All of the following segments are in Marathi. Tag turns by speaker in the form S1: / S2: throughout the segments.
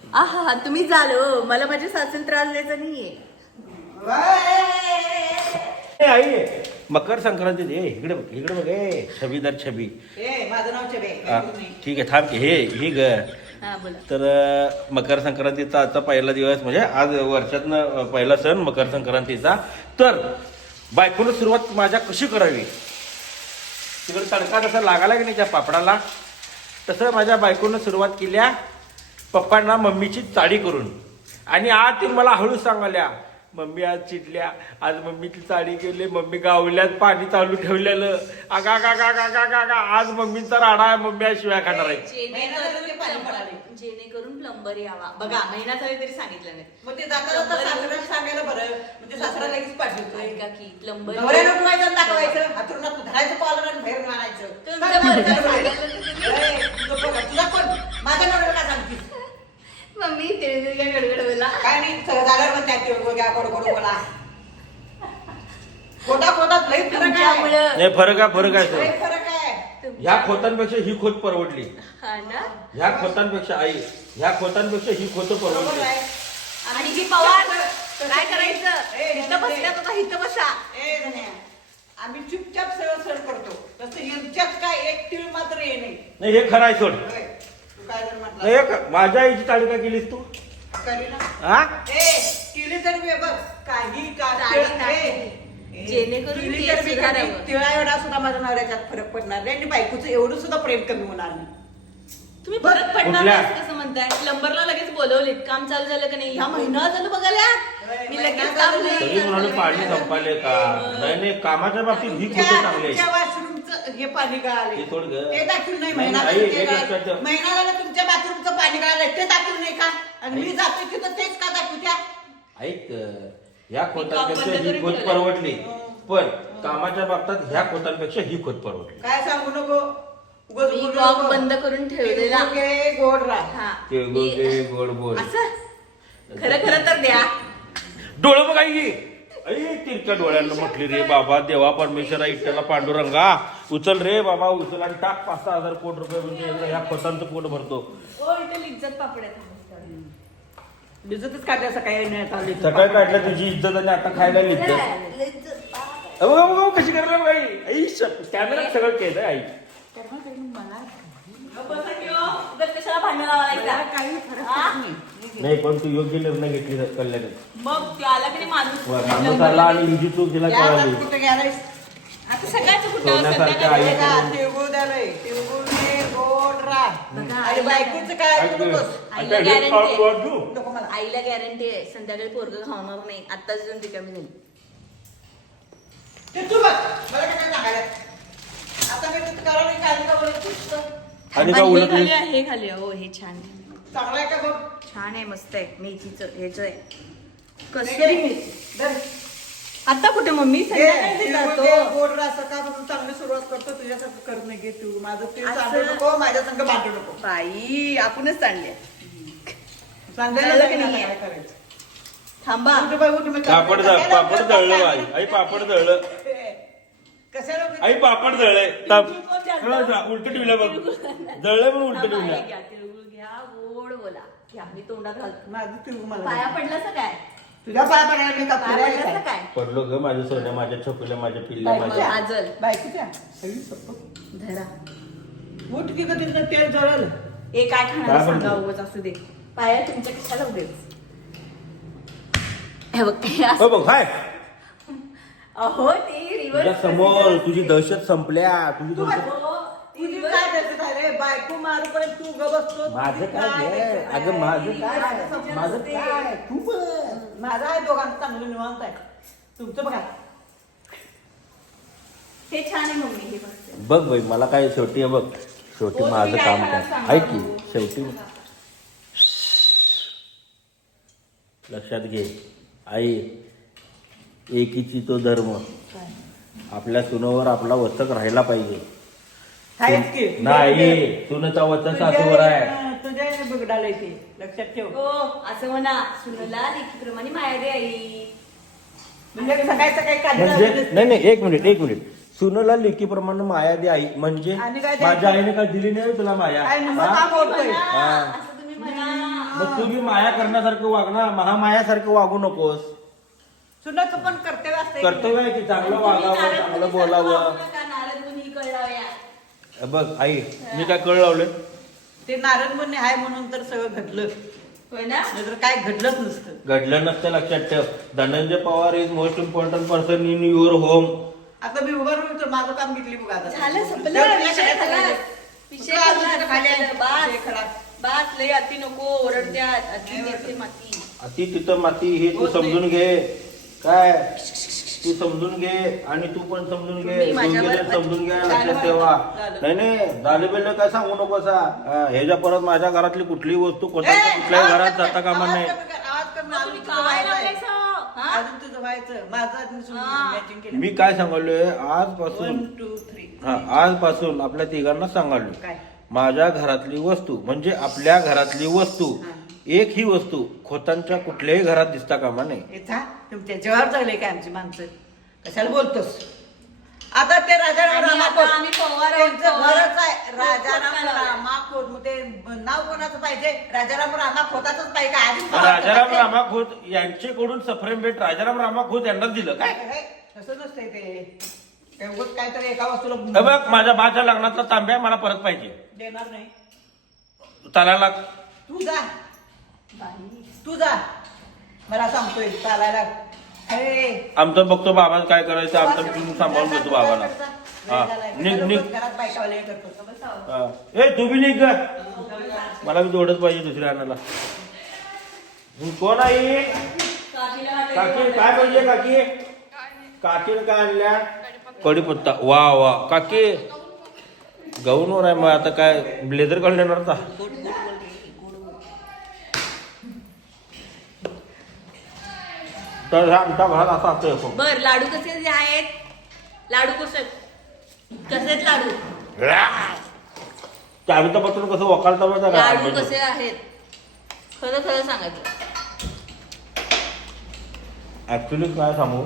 S1: आहा तुम्ही झालो मला माझ्या सासून त्रास द्यायचा नाहीये.
S2: आई मकर संक्रांती इकडे बघ इकडे बघ छबीदार छबी.
S3: माझं नाव छबे.
S2: ठीक आहे थांब की हे ग.
S1: हा बोला.
S2: तर मकर संक्रांतीचा आजचा पहिला दिवस म्हणजे आज वर्षातनं पहिला सण मकर संक्रांतीचा. तर बायकोनं सुरुवात माझ्या कशी करावी तिकडे तडका तसा लागाला की नाही त्या पापडाला तसं माझ्या बायकोनं सुरुवात केल्या पप्पांना मम्मीची चाळी करून. आणि आज ते मला हळू सांगाल्या मम्मी आज चिडल्या आज मम्मीची चाळी केली मम्मी गावल्यात पाणी चालू ठेवलेलं आगा गा गा गा गा गा गा आज मम्मीचा राडा आहे मम्मी आज शिवाय खाणार आहे.
S1: जेणेकरून प्लंबर यावा बघा महिना झाले तरी सांगितलं नाही.
S3: मग ते जाता जाता सासऱ्याला सांगायला बरं म्हणजे सासरा लगेच पाठवतोय
S1: ऐका की प्लंबर
S3: नवऱ्याला उठवायचं दाखवायचं हातरुणात धरायचं कॉलर आणि बाहेर मारायचं. तुला कोण माझ्या नवऱ्याला काय सांगतील
S1: मम्मी तिळगुळ गडगड बोला
S3: काय नाही सगळं झाल्यावर पण त्या तिळगुळ घ्या गोड गोड बोला. खोटा खोटात लई फरक आहे.
S2: नाही फरक आहे
S3: लई
S2: सर.
S3: फरक आहे.
S2: ह्या खोतांपेक्षा ही खोत परवडली.
S1: हा ना
S2: ह्या खोतांपेक्षा आई ह्या खोतांपेक्षा ही खोत
S3: बरोबर
S2: परवडली.
S3: आहे.
S1: आणि ही पवार काय करायचं इथं बसल्यात आता इथं बसा.
S3: ए धन्या, आम्ही चुपचाप सगळं सण करतो तसं यांच्यात काय एक तीळ मात्र ये
S2: नाही हे खरं आहे सोड.
S3: नाही. तू काय जर म्हटलं
S2: नाही माझ्या आईची चाळी का केलीस तू
S3: करी ना
S2: हा
S3: ए केली तर बे बघ काही का
S1: चाळी नाही. जेणेकरून
S3: केली
S1: ते
S3: तर बी
S1: सुधारावं.
S3: कधी तिळा एवढा सुद्धा माझ्या नवऱ्याच्यात फरक पडणार नाही आणि बायकोचं एवढं सुद्धा प्रेम कमी होणार नाही.
S1: तुम्ही फरक पडणार
S2: कुठल्या?
S1: नाही असं कसं म्हणताय. प्लंबरला लगेच बोलवलेत काम चालू झालं का नाही ह्या महिना झालं बघायला मी लगेच काम
S2: तरी म्हणाले पाणी संपाले का नाही कामाच्या बाबतीत ही खोट चांगली
S3: तुमच्या
S2: आहे.
S3: वॉशरूमचं हे पाणी गळाले
S2: हे सोड गं.
S3: ते दाखवून नाही
S2: नाही,
S3: महिना
S2: आई, एक लक्षात ठेव.
S3: महिन्याला तुमच्या बाथरूमचं पाणी गळालंय ते दाखवून नाही का आणि मी जातोय तिथं तेच का दाखवत्या.
S2: ऐक ह्या खोतांपेक्षा
S1: बंद
S2: ही
S1: करून
S2: खोत
S1: ठेवलंय.
S2: परवडली पण कामाच्या बाबतीत ह्या खोतांपेक्षा ही खोत परवडली.
S3: काय सांगू नको उगाच
S1: मी
S3: बोलू
S1: कॉक
S3: नको.
S1: बंद करून ठेवलेला.
S3: तिळगुळ घे, गोड राहा.
S1: हा
S2: तिळगुळ घे, गोड बोल.
S1: असं खरं खरं तर द्या.
S2: डोळं बघ आई आई तिरक्या डोळ्यांना म्हटली रे बाबा देवा परमेश्वरा इट्ट्याला पांडुरंगा उचल रे बाबा उचल आणि टाक 5,000 कोटी रुपये म्हणजे ह्या खोतांचं पोट भरतो.
S1: ओ इथे लिज्जत पापड आहेत.
S3: भिजतच काढल्या सकाळी नाही चालली.
S2: सकाळी काढल्या तुझी इज्जत आणि आता खायला लिहित कशी करायला बाई आई कॅमेरा सगळं केलं आई.
S1: कशाला भांडण लावायला
S3: काही फरक
S1: हा?
S3: पडत नाही.
S2: नाही पण तू योग्य निर्णय घेतली कल्याण
S1: मग तो आला की नाही माणूस
S2: माणूस आला आणि हिची चूक तिला
S3: या
S2: कळाली.
S3: आता कुठं गेलायस?
S1: आता सकाळचं कुठं
S2: सोन्यासारख्या आई.
S1: संध्याकाळचं
S3: तिळगुळ द्यालय तिळगुळ घे, गोड राहा.
S1: बघा,
S3: आणि बायकोचं काय ऐकू नकोस.
S1: आईला
S2: आता हे
S1: गॅरंटी
S2: खाऊन
S1: आहे.
S2: गोड देऊ.
S3: नको मला.
S1: आईला गॅरंटी आहे संध्याकाळी पोरग खावणार नाही आत्ताच येऊन रिकामी झाली.
S3: ते तू बघ मला काय सांगायला आता मी तुझं करा नाही काय का बोलत
S2: आणि का
S1: हे
S2: उलट
S1: खाली आहे, हे खाली आहे. हो हे छान आहे.
S3: चांगला आहे का बघ
S1: छान आहे मस्त आहे मेथीचं ह्याचं आहे
S3: नाही
S1: कसली
S3: काय?
S1: मेथी.
S3: धर.
S1: आता कुठे मम्मी
S3: घे,
S1: संध्याकाळी
S3: तिळगुळ
S1: जातो.
S3: घे, गोड राहा सकाळपासून चांगली सुरुवात करतो तुझ्यासारखं कर नाही घे तू माझं ते
S1: असं-
S3: सांगू नको माझ्या संग भांडू नको
S1: बाई आपणच चालले
S3: सांगायला
S1: झालं की
S3: नाही
S1: नाही?
S3: काय करायचं.
S1: थांबा
S3: उठ बाई, उठ, मी
S2: पापड
S3: कशाला
S2: पापड
S3: उगाच
S2: दळलं
S3: काय
S2: आई आई पापड दळलं
S3: कशाला उगाच-
S2: आई पापड दळलंय उलट ठेवलं बघ दळलंय पण उलट
S1: थांबा, हे
S2: ठेवलं.
S1: घ्या, तिळगुळ घ्या गोड बोला घ्या मी तोंडात घालतो.
S3: माझं तिळगुळ मला
S1: पाया
S3: दे.
S1: पडलं काय
S3: तुझ्या पाया पडायला मी का
S1: पाया
S3: पुऱ्या
S1: पडलं
S3: काय?
S1: काय
S2: पडलो ग माझ्या सोन्या माझ्या छोकुल्या माझ्या पिल्ल्या
S3: बायकोच्या?
S2: माझ्या
S1: आजल.
S3: बायकोच्या? आई शपथ.
S1: धरा
S3: उठ की गं तिथं तेल जळलं.
S1: हे काय खाणार
S2: काय
S1: सांगा
S2: म्हणतो?
S1: उगाच असू दे पाया तुमच्या कशाला उभेच हे बघ हे असं-
S2: हो बघ हाय
S1: अहो ते
S2: तुझ्या
S1: रिव्हर्स
S2: समोर तुझी दहशत संपल्या तुझी
S3: तू
S2: दहशत
S3: तुझी काय त्याचं काय रे? बायको मारूपर्यंत तू ग बसतो.
S2: माझं
S3: तुझी
S2: काय रे?
S3: त्याचं काय?
S2: अगं माझं काय
S3: माझं समजून
S2: माझं
S3: असते.
S2: काय तू बघ.
S3: माझं आहे दोघांचं चांगलं निवांत आहे तुमचं बघा
S1: हे छान आहे मम्मी हे बघते
S2: बघ बाई मला काय शेवटी हे बघ शेवटी
S1: हो,
S2: माझं
S1: तुम्ही
S2: काम
S1: काय
S2: काय
S1: सांगा
S2: ऐक की
S1: बघू.
S2: शेवटी लक्षात घे आई एकीची तो धर्म आपल्या सुनावर आपला वचक राहिला पाहिजे.
S3: आहेच की.
S2: नाही सुनेचा वचन सासूवर आहे.
S3: तुझ्या बिघडालय ते लक्षात ठेव.
S1: हो असं म्हणा सुनला लेखीप्रमाणे माया दे आई
S3: म्हणजे सकाळी सकाळी
S2: म्हणजे
S3: काढली
S2: नाही नाही एक मिनिट सुनला लेकीप्रमाणे माया दे आई म्हणजे
S3: आणि काय
S2: माझ्या आईने काय दिली नाही तुला माया
S3: काय
S2: हा?
S3: नमक काम होतोय.
S1: म्हणा,
S2: हा.
S1: असं तुम्ही म्हणा.
S2: मग तू बी माया करण्यासारखं वाग ना, महामायासारखं वागू नकोस.
S3: सुनाचं पण कर्तव्य असते.
S2: कर्तव्य आहे की चांगलं वागावं, चांगलं बोलावं.
S1: नारद मुनी कळलाव्या.
S2: बघ आई, मी काय कळ लावले?
S3: ते नारद मुनी आहे म्हणून तर सगळं घडलं,
S1: होय ना?
S3: नाहीतर काय घडलंच नसतं.
S2: घडलं नसतं, लक्षात ठेव. Dhananjay Pawar is most important person in your home.
S3: आता मी उभं राहून तर माझं काम घेतली बघा आता.
S1: झालं संपलं
S3: शेवटी
S1: विषय
S3: काय
S1: खलास.
S3: करायचं?
S1: विषय
S3: कुठं अजून
S1: खलास.
S3: तिथं खाली आहे?
S1: बास.
S3: विषय खलास.
S1: बास लय अति नको ओरडत्यात. अति देते माती.
S2: अति तिथं माती हे तू
S3: होत नाही.
S2: समजून घे. काय तू समजून घे आणि तू पण समजून घे.
S1: तुम्ही माझ्यावर
S2: दोघीजण समजून घ्या,
S3: झालं
S2: लक्षात ठेवा.
S3: झालं.
S2: नाही नाही झालं बेलं काय सांगू नको असा. ह्याच्या परत माझ्या घरातली कुठली वस्तू कोणाच्या कुठल्याही घरात जाता कामा नाही.
S3: आवाज कमी,
S1: मग
S3: अजून
S1: तुम्ही
S3: तुझं
S1: काय
S3: व्हायचं.
S1: लावलायचं? हा?
S3: अजून तुझं व्हायचं. माझं अजून
S1: हा.
S3: मॅचिंग केलं.
S2: मी काय सांगालोय आजपासून
S3: 1 2 3
S2: हा आजपासून आपल्या तिघांना सांगालोय,
S3: काय?
S2: माझ्या घरातली वस्तू म्हणजे आपल्या घरातली वस्तू, एक ही वस्तू खोतांच्या कुठल्याही घरात दिसता कामा नाही.
S3: हे था, तुमच्या जेव्हा झाले काय आमची माणसं, कशाला बोलतोस? आता ते राजाराम
S1: आणि
S3: रामाखोत,
S1: आता आम्ही पवार आहोत,
S3: त्यांचं
S1: पवार.
S3: घरच आहे राजाराम
S1: पवार.
S3: रामाखोत. मग ते नाव कोणाचं पाहिजे? राजाराम रामाखोताचंच पाहिजे का? आधीच
S2: राजाराम रामाखोत यांच्याकडून सफ्रेम भेट राजाराम रामाखोत यांनाच दिलं काय?
S3: हे, तसं नसतंय ते. एवढंच काहीतरी एका वस्तूला
S2: हे बघ माझ्या बाच्या लग्नातला तांब्या मला परत पाहिजे.
S3: देणार नाही.
S2: चालायला
S3: तू जा, तू जा, मला सांगतोय चालायला. हे
S2: आमचं बघतो बाबा काय करायचं, आमचं तुम्ही सांभाळून घेतो बाबाला. हा निघ निघ.
S3: घरात बायकावाले करतो.
S2: हा. ए तू बी निघ ग. मला बी जोडच पाहिजे दुसऱ्या अन्नाला. कोण आहे काकी? काय पाहिजे काकी? काकीने काय आणल्या? कढीपत्ता. वा वा काकी गाऊनवर आहे. मग आता काय ब्लेझर काढून येणार का? तर आमच्या घरात असा असतो.
S1: बर लाडू कसे आहेत? लाडू कसे आहेत लाडू?
S2: चावीचं बटन कसं वकालता माहिती
S1: लाडू
S2: का?
S1: कसे आहेत? खरं खरं सांगायचं.
S2: ऍक्च्युली काय सांगू,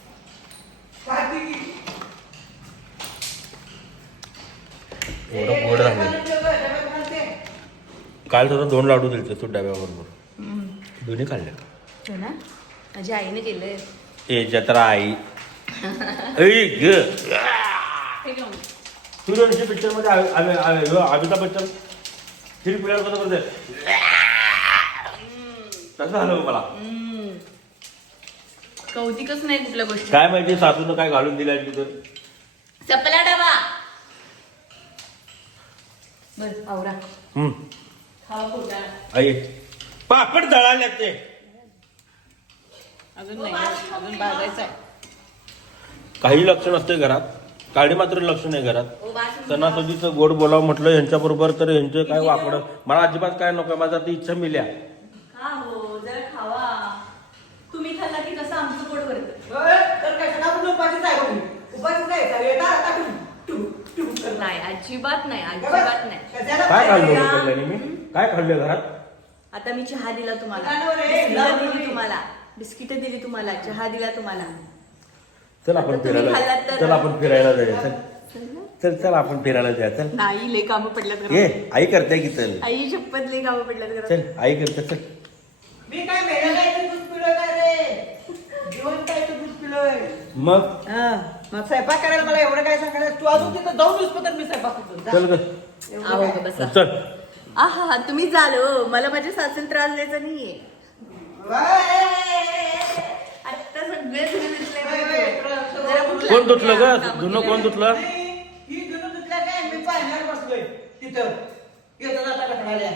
S2: एवढं गोड राहिले. काल तुझा 2 लाडू दिले तू डब्याबरोबर, दोन्ही खाल्ले.
S1: हो ना, माझ्या आईने केलंय.
S2: ए जत्रा आई. ऐ ग.
S1: हे घेऊन.
S2: सूर्यवंशी पिक्चर मध्ये अमिताभ बच्चन थ्री पिलर कसं करते तसं झालं मला.
S1: कौतिकच नाही कुठल्या गोष्टी.
S2: काय माहिती सासूनं काय घालून दिलं तिथं.
S1: चपला डबा. बर आवरा. खावा पोटाला.
S2: आई पापड दळाले ते
S3: अजून नाही, अजून भाजायचं आहे.
S2: काही लक्ष नसते घरात, काळी मात्र लक्ष नाही घरात.
S1: ओ वास.
S2: सणासुदीचं गोड बोलावं म्हटलं यांच्या बरोबर तर यांचं काय वाकडं. मला अजिबात काय नको, माझा ती इच्छा मिल्या.
S1: हा हो जरा खावा. तुम्ही खाल्ला की कसं आमचं पोट भरतं.
S3: तर कशाला आपण उपाशीच आहे बघ. उपाशीच आहे. सगळे येतात आता टू, टू, टू करतात.
S1: नाही अजिबात नाही अजिबात नाही.
S3: कशाला
S2: काय
S3: पाहिजे?
S2: खाल्लं कल्याणी मी? काय खाल्लं घरात?
S1: आता मी चहा दिला तुम्हाला,
S3: दुकानावर आहे,
S1: बिस्किटं
S3: लावून
S1: दिली
S3: दिली.
S1: तुम्हाला, बिस्किटं दिली तुम्हाला, चहा दिला तुम्हाला.
S2: चल आपण
S1: आता तुम्ही
S2: फिरायला,
S1: खाल्लात तर-
S2: चल आपण फिरायला जाऊया. चल चल चल आपण फिरायला जाऊया. चल
S1: नाही लय कामं पडल्यात
S2: ये
S1: घरात.
S2: आई करते की चल.
S1: आई शपथ लय कामं पडल्यात घरात.
S2: चल आई करते चल.
S3: मी काय मेला काय दूध पिलोय काय रे? जेवण काय दूध पिलोय?
S2: मग
S3: मग स्वयंपाक करायला मला एवढं काय सांगायचं? तू अजून तिथं जाऊन तर मी स्वयंपाक करतो. जा.
S2: चल ग
S3: एवढं
S1: आहो
S3: काय?
S1: ग बसा.
S2: चल.
S1: आहा तुम्ही झालो मला माझ्या सासून त्रास द्यायचा नाहीये. आता सगळे
S2: कोण धुतलं ग? धुणं कोण धुतलं?
S3: ही धुणं धुतल्या काय? मी पाण्यावर बसलोय तिथं. येता जाता ढकलायला.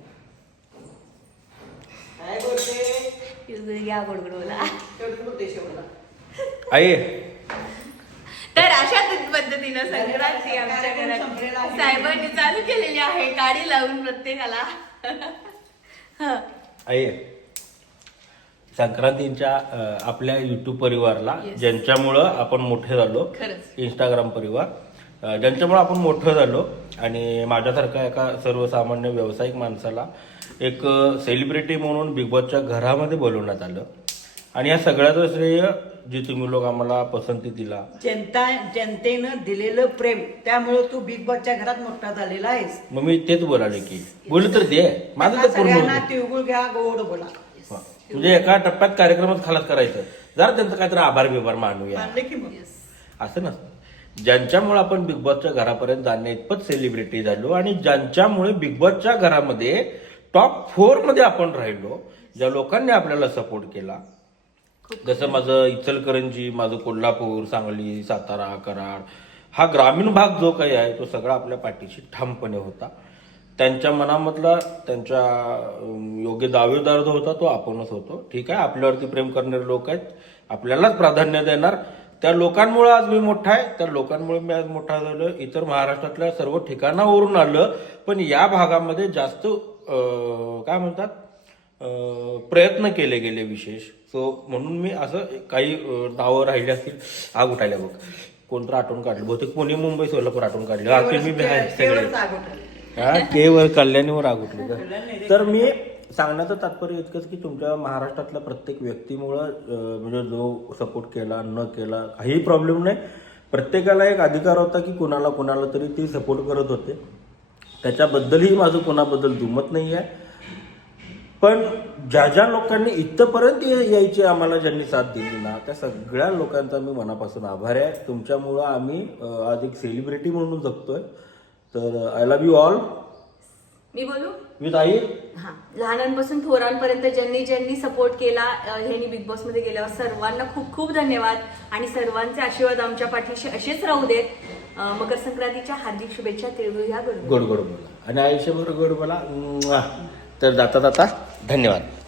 S3: काय बोलते?
S1: या गोडगोडला.
S3: शेवटी बोलते शेवटला.
S2: आई
S1: तर अशा पद्धतीनं संक्रांती आमच्या घरात साहेबांनी चालू केलेली आहे गाडी लावून प्रत्येकाला. हं.
S2: आई संक्रांतीच्या आपल्या युट्यूब परिवारला
S1: Yes.
S2: ज्यांच्यामुळं आपण मोठे झालो,
S1: खरंच.
S2: इंस्टाग्राम परिवार ज्यांच्यामुळं आपण मोठं झालो आणि माझ्यासारख्या एका सर्वसामान्य व्यावसायिक माणसाला एक सेलिब्रिटी म्हणून बिग बॉसच्या घरामध्ये बोलवण्यात आलं आणि या सगळ्याचं श्रेय जे तुम्ही लोक आम्हाला पसंती दिला.
S3: जनतेनं दिलेलं प्रेम, त्यामुळे तू बिग बॉसच्या घरात मोठा झालेला आहेस.
S2: मग मी तेच बोलाले की बोलू तर दे माझं तर पूर्ण
S3: सगळ्यांना
S2: होतं.
S3: तिळगुळ घ्या, गोड बोला.
S2: हा. म्हणजे एका टप्प्यात कार्यक्रमात खालास करायचं, जरा त्यांचं काहीतरी आभार बिभार मानूया,
S3: मानले की मग
S2: असं नसतं. ज्यांच्यामुळे आपण बिग बॉसच्या घरापर्यंत जाण्या इतपत सेलिब्रिटी झालो आणि ज्यांच्यामुळे बिग बॉसच्या घरामध्ये टॉप 4 मध्ये आपण राहिलो, ज्या लोकांनी आपल्याला सपोर्ट केला, जसं माझं इचलकरंजी, माझं कोल्हापूर, सांगली, सातारा, कराड, हा ग्रामीण भाग जो काही आहे तो सगळा आपल्या पाठीशी ठामपणे होता. त्यांच्या मनामधला त्यांच्या योग्य दावेदार जो होता तो आपणच होतो. ठीक आहे, आपल्यावरती प्रेम करणारे लोक आहेत, आपल्यालाच प्राधान्य देणार. त्या लोकांमुळे आज मी मोठा आहे, त्या लोकांमुळे मी आज मोठा झालो. इतर महाराष्ट्रातल्या सर्व ठिकाणावरून आलं, पण या भागामध्ये जास्त काय म्हणतात प्रयत्न केले गेले विशेष. सो म्हणून मी असं काही नावं राहिली असतील. आग उठायला बघ, कोणतं आठवण काढलं, बहुतेक पुणे, मुंबई, सोलापूर आठवण काढले. केवळ कल्याणीवर आग उठली का? तर मी सांगण्याचं तात्पर्य इतकंच की तुमच्या महाराष्ट्रातल्या प्रत्येक व्यक्तीमुळं म्हणजे जो सपोर्ट केला न केला काही प्रॉब्लेम नाही. प्रत्येकाला एक अधिकार होता की कुणाला तरी ते सपोर्ट करत होते. त्याच्याबद्दलही माझं कोणाबद्दल दुमत नाही आहे. पण ज्या लोकांनी इथपर्यंत यायची आम्हाला ज्यांनी साथ दिली ना, त्या सगळ्या लोकांचा मी मनापासून आभार आहे. तुमच्यामुळं आम्ही आज एक सेलिब्रिटी म्हणून जगतोय. तर आय लव्ह यू ऑल.
S1: मी बोलू
S2: विथ आई.
S1: हा, लहानांपासून थोरांपर्यंत ज्यांनी सपोर्ट केला ह्यांनी बिग बॉस मध्ये गेल्यावर सर्वांना खूप खूप धन्यवाद. आणि सर्वांचे आशीर्वाद आमच्या पाठीशी असेच राहू देत. मकर संक्रांतीच्या हार्दिक शुभेच्छा. तिळगुळ ह्या
S2: गोड गोड बोला आणि आयुष्यभर गोड बोला. तर जाता धन्यवाद.